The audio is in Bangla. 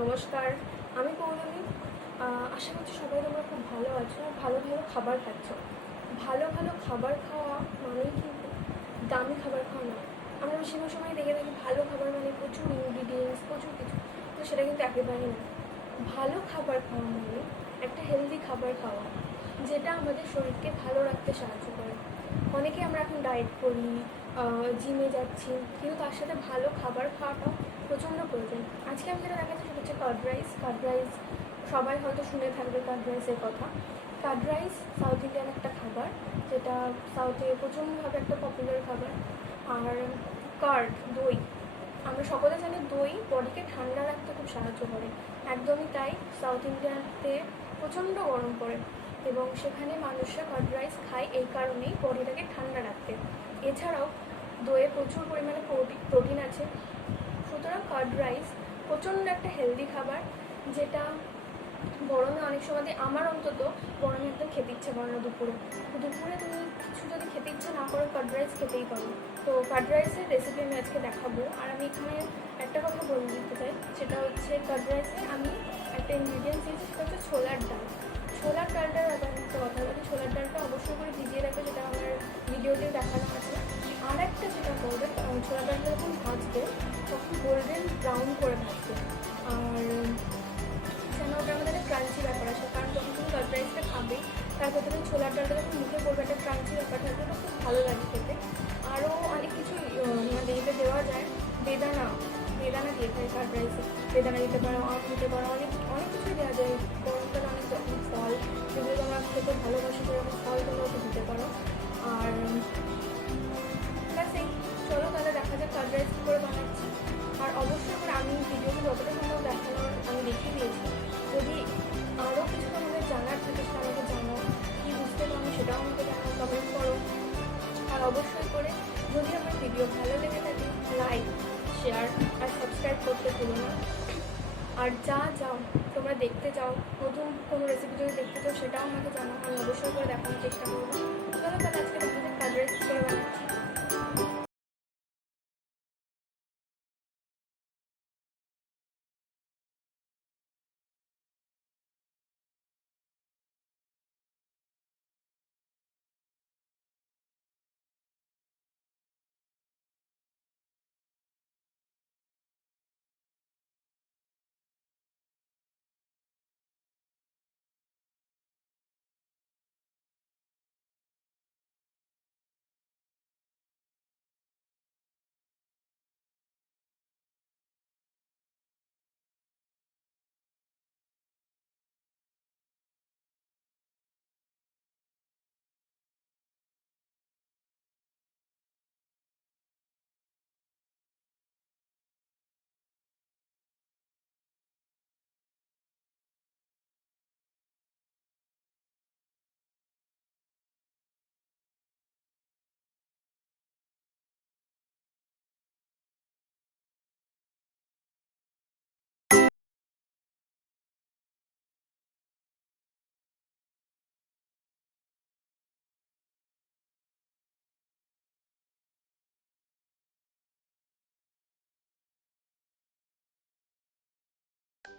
নমস্কার, আমি পৌলমী। আশা করছি সবাই তোমরা খুব ভালো আছো, ভালো ভালো খাবার খাচ্ছ। ভালো ভালো খাবার খাওয়া মানেই কিন্তু দামি খাবার খাওয়া নয়। আমরা বেশিরভাগ সময় দেখে থাকি ভালো খাবার মানে প্রচুর ইনগ্রিডিয়েন্টস, প্রচুর কিছু, তো সেটা কিন্তু একেবারেই না। ভালো খাবার খাওয়া মানে একটা হেলদি খাবার খাওয়া, যেটা আমাদের শরীরকে ভালো রাখতে সাহায্য করে। অনেকে আমরা এখন ডায়েট করি, জিমে যাচ্ছি, কিন্তু তার সাথে ভালো খাবার খাওয়াটাও প্রচণ্ড প্রয়োজন। আজকে আমি যেটা দেখাচ্ছি সেটা হচ্ছে কার্ড রাইস। কার্ড রাইস সবাই হয়তো শুনে থাকবে কার্ড রাইসের কথা। কার্ড রাইস সাউথ ইন্ডিয়ান একটা খাবার, যেটা সাউথে প্রচণ্ডভাবে একটা পপুলার খাবার। আর কার্ড, দই, আমরা সকলে জানি দই বডিকে ঠান্ডা রাখতে খুব সাহায্য করে। একদমই তাই, সাউথ ইন্ডিয়াতে প্রচণ্ড গরম পড়ে এবং সেখানে মানুষরা কার্ড রাইস খায় এই কারণেই বডিটাকে ঠান্ডা রাখতে। এছাড়াও দইয়ে প্রচুর পরিমাণে প্রোটিন আছে। সুতরাং কার্ড রাইস প্রচণ্ড একটা হেলদি খাবার, যেটা গরমে অনেক সময় আমার অন্তত গরমে একদম খেতে ইচ্ছা করে না। দুপুরে তুমি কিছু যদি খেতে ইচ্ছা না করো, কার্ড রাইস খেতেই পারো। তো কার্ড রাইসের রেসিপি আমি আজকে দেখাবো। আর আমি এখানে একটা কথা বলে দিতে চাই, সেটা হচ্ছে কার্ড রাইসে আমি একটা ইনগ্রিডিয়েন্টস দিয়েছি, সেটা হচ্ছে ছোলার ডাল। ছোলার ডালটার ব্যাপারে একটা কথা বলি, ছোলার ডালটা অবশ্যই করে ভিজিয়ে রাখবে, যেটা আমার ভিডিওতেও দেখানো আছে। আর একটা যেটা করবে, ছোলার ডালটা যখন ভাজবে তখন গোল্ডেন ব্রাউন করে ভাজবে। আর যেন ওটা আমাদের একটা ক্রাঞ্চি ব্যাপার আছে, কারণ যখন তুমি কার্ড রাইসটা খাবে তারপর তুমি ছোলার ডালটা যখন মুখে পড়বে একটা ক্রাঞ্চি ব্যাপার থাকবে, ওটা খুব ভালো লাগে খেতে। আরও অনেক কিছু মানে এতে দেওয়া যায়। বেদানা দিয়ে থাকে কার্ড রাইসে, বেদানা দিতে পারো, আম দিতে পারো, অনেক অনেক কিছুই দেওয়া যায়। গরমকালে অনেক রকম ফল, যেগুলো তোমরা খেতে ভালোবাসো, সেরকম ফল তোমরা ওকে দিতে পারো। আর ব্যাস, চলো তাহলে দেখা যাক কার্ড রাইস কী করে বানাচ্ছি। আর অবশ্যই করে আমি ভিডিওতে যতটা সম্ভব দেখানোর আমি দেখিয়ে দিয়েছি। যদি আরও কিছু তোমাদের জানার থাকে সেটা আমাকে জানাও, কী বুঝতে পারো সেটাও আমাকে জানাও, কমেন্ট করো। আর অবশ্যই করে যদি আমার ভিডিও ভালো লেগে থাকে, লাইক, শেয়ার আর সাবস্ক্রাইব করতে ভুলো না। আর যাও তোমরা দেখতে চাও, নতুন কোনো রেসিপি যদি দেখতে চাও সেটাও আমাকে জানাও, আমি অবশ্যই করে দেখানোর চেষ্টা করবো। চলো তাহলে আজকে দেখা যাক কার্ড রাইস করে বানাচ্ছি।